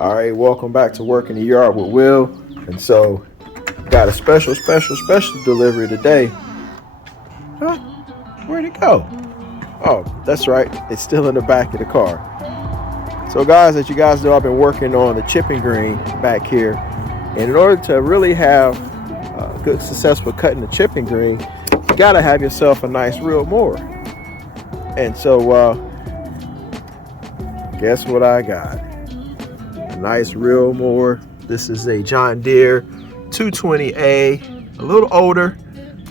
All right, welcome back to Work in the Yard with Will. And so, got a special delivery today. Huh? Where'd it go? Oh, that's right. It's still in the back of the car. So guys, as you guys know, I've been working on the chipping green back here. And in order to really have good success with cutting the chipping green, you gotta have yourself a nice reel mower. And so, guess what I got? A nice reel mower. This is a John Deere 220A, a little older,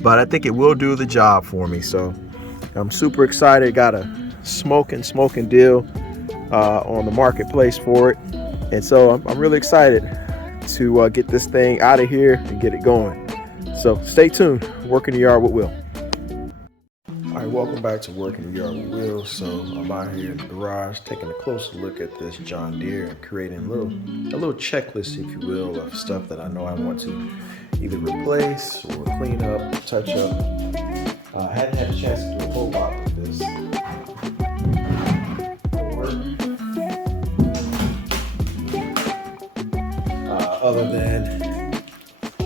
but I think it will do the job for me. So I'm super excited. Got a smoking deal on the marketplace for it. And so I'm really excited to get this thing out of here and get it going. So stay tuned. Work in the Yard with Will. All right, welcome back to Work in the Yard with Will. So I'm out here in the garage taking a closer look at this John Deere and creating a little checklist, if you will, of stuff that I know I want to either replace or clean up, touch up. I hadn't had a chance to do a whole lot with this.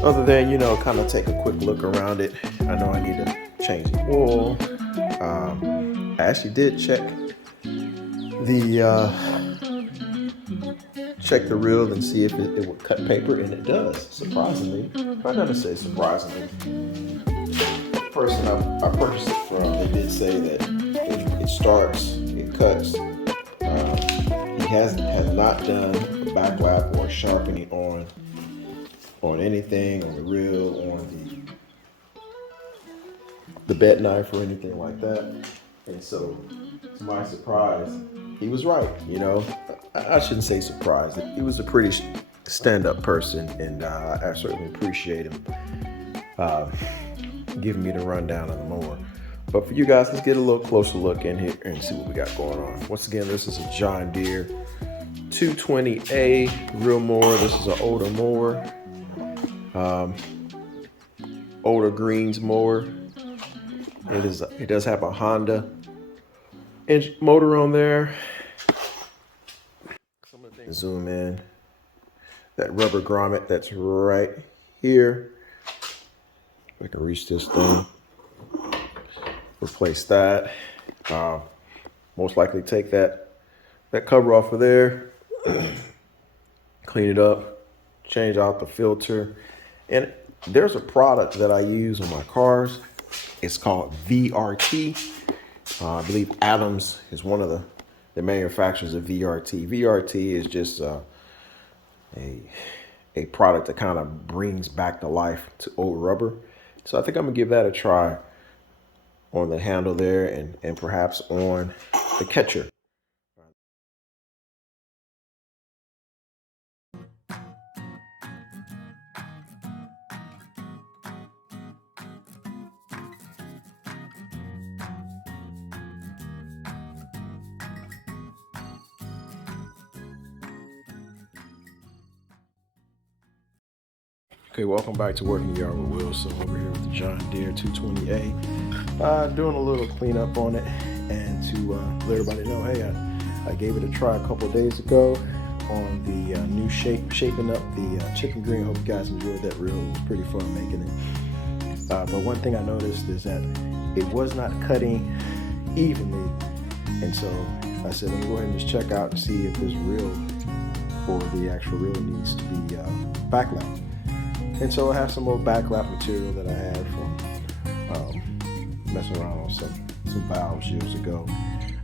Other than kind of take a quick look around it. I know I need to change the oil. I actually did check the reel and see if it would cut paper, and it does. Surprisingly, I'm not gonna say surprisingly. The person I purchased it from, they did say that it starts, it cuts. He has not done a back lap or sharpening on anything, on the reel, on the bed knife or anything like that. And so, to my surprise, he was right. I shouldn't say surprised. He was a pretty stand-up person, and I certainly appreciate him giving me the rundown of the mower. But for you guys, let's get a little closer look in here and see what we got going on. Once again, this is a John Deere 220A reel mower. This is an older mower, older greens mower. It does have a Honda motor on there. Some of the things, zoom in. That rubber grommet that's right here. If I can reach this thing, replace that. Most likely take that cover off of there, clean it up, change out the filter. And there's a product that I use on my cars. It's called VRT. I believe Adams is one of the manufacturers of VRT. VRT is just a product that kind of brings back to life to old rubber. So I think I'm gonna give that a try on the handle there and perhaps on the catcher. Okay, welcome back to Working the Yard with Will. So over here with the John Deere 220A, doing a little cleanup on it, and to let everybody know, hey, I gave it a try a couple of days ago on the new shaping up the chicken green. Hope you guys enjoyed that reel. It was pretty fun making it. But one thing I noticed is that it was not cutting evenly, and so I said, let me go ahead and just check out and see if this reel or the actual reel needs to be backlapped. And so I have some old backlap material that I had from messing around on some valves years ago.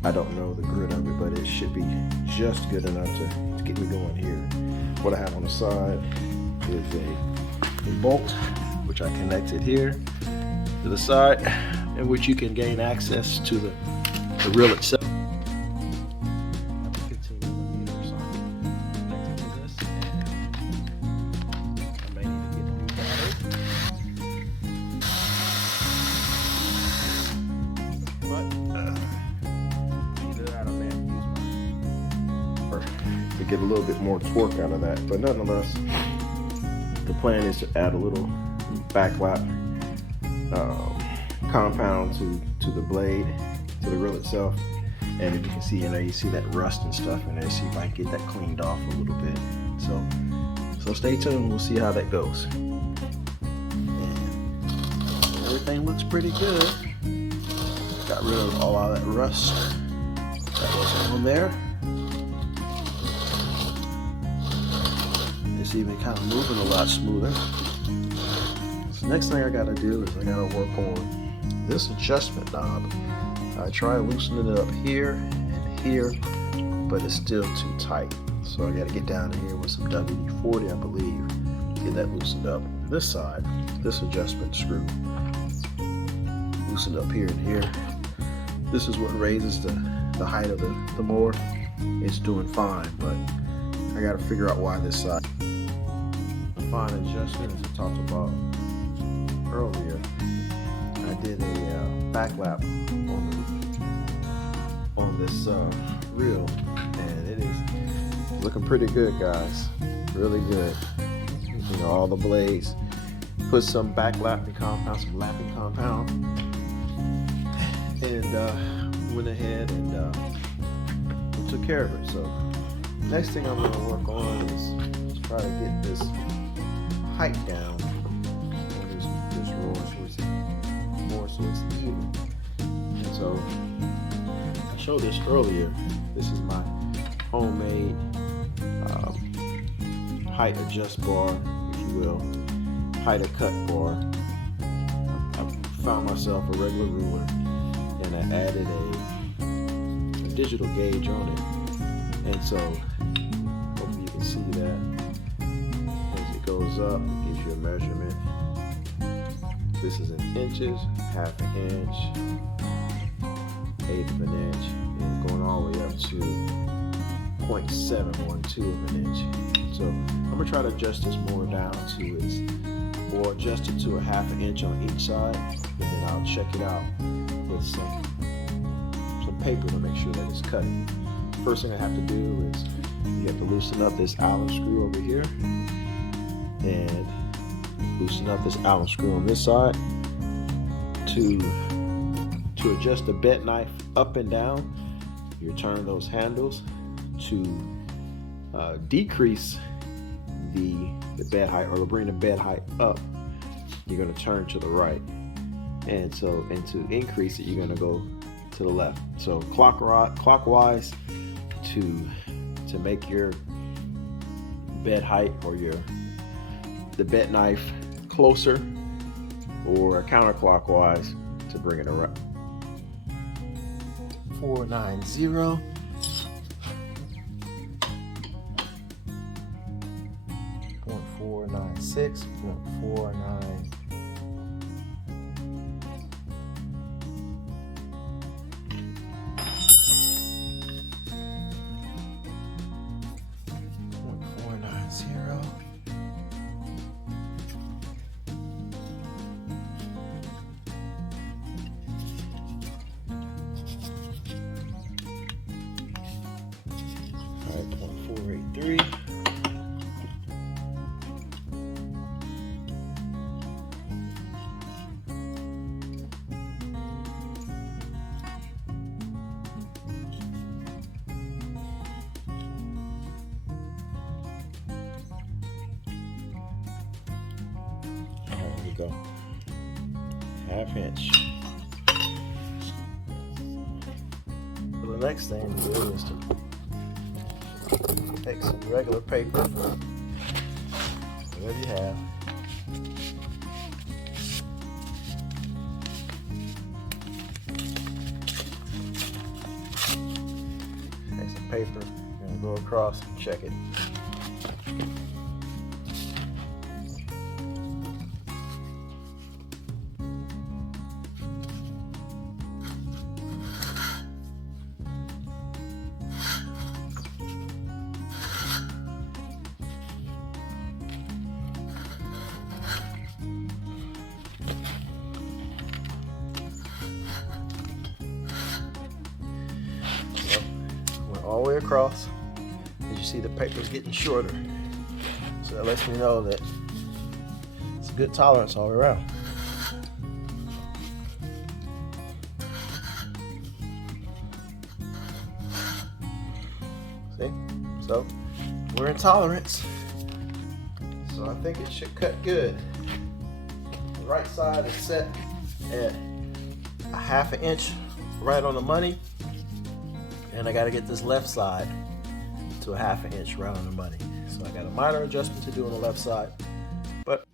I don't know the grit of it, but it should be just good enough to get me going here. What I have on the side is a bolt, which I connected here to the side, in which you can gain access to the reel itself. To get a little bit more torque out of that, but nonetheless, the plan is to add a little backlap compound to the blade, to the reel itself, And if you can see in there, you see that rust and stuff in there. See if I can get that cleaned off a little bit. So stay tuned. We'll see how that goes. And everything looks pretty good. Got rid of all of that rust that was on there. It's even kind of moving a lot smoother. So next thing I gotta do is I gotta work on this adjustment knob. I try loosening it up here and here, but it's still too tight. So I gotta get down here with some WD-40, I believe, get that loosened up. This side, this adjustment screw, loosened up here and here. This is what raises the height of the mower. It's doing fine, but I gotta figure out why this side. The fine adjustment, as I talked about earlier, I did a back lap on this reel, and it is looking pretty good, guys. Really good. You know, all the blades. Put some back lapping compound, some lapping compound, and went ahead and took care of it. So next thing I'm going to work on is try to get this height down on this roll so it's even. And so I showed this earlier. This is my homemade height adjust bar, if you will, height of cut bar. I found myself a regular ruler and I added a digital gauge on it, and so hopefully you can see that as it goes up, it gives you a measurement. This is in inches, half an inch, eighth of an inch, and going all the way up to 0.712 of an inch. So I'm gonna try to adjust this more down to its, or adjust it to a half an inch on each side, and then I'll check it out with some paper to make sure that it's cutting. First thing I have to do is you have to loosen up this Allen screw over here, and loosen up this Allen screw on this side to adjust the bed knife up and down. You turn those handles to decrease the bed height, or to bring the bed height up. You're going to turn to the right, and to increase it, you're going to go to the left. So clockwise to make your bed height or the bed knife closer, or counterclockwise to bring it around. 490. .496, .49. .483. There we go. Half inch. So the next thing to do is to take some regular paper, whatever you have, take some paper, you're going to go across and check it. All the way across. As you see, the paper's getting shorter, so that lets me know that it's a good tolerance all around. See? So we're in tolerance. So I think it should cut good. The right side is set at a 1/2 inch right on the money. And I gotta get this left side to a 1/2 inch right on the money. So I got a minor adjustment to do on the left side, but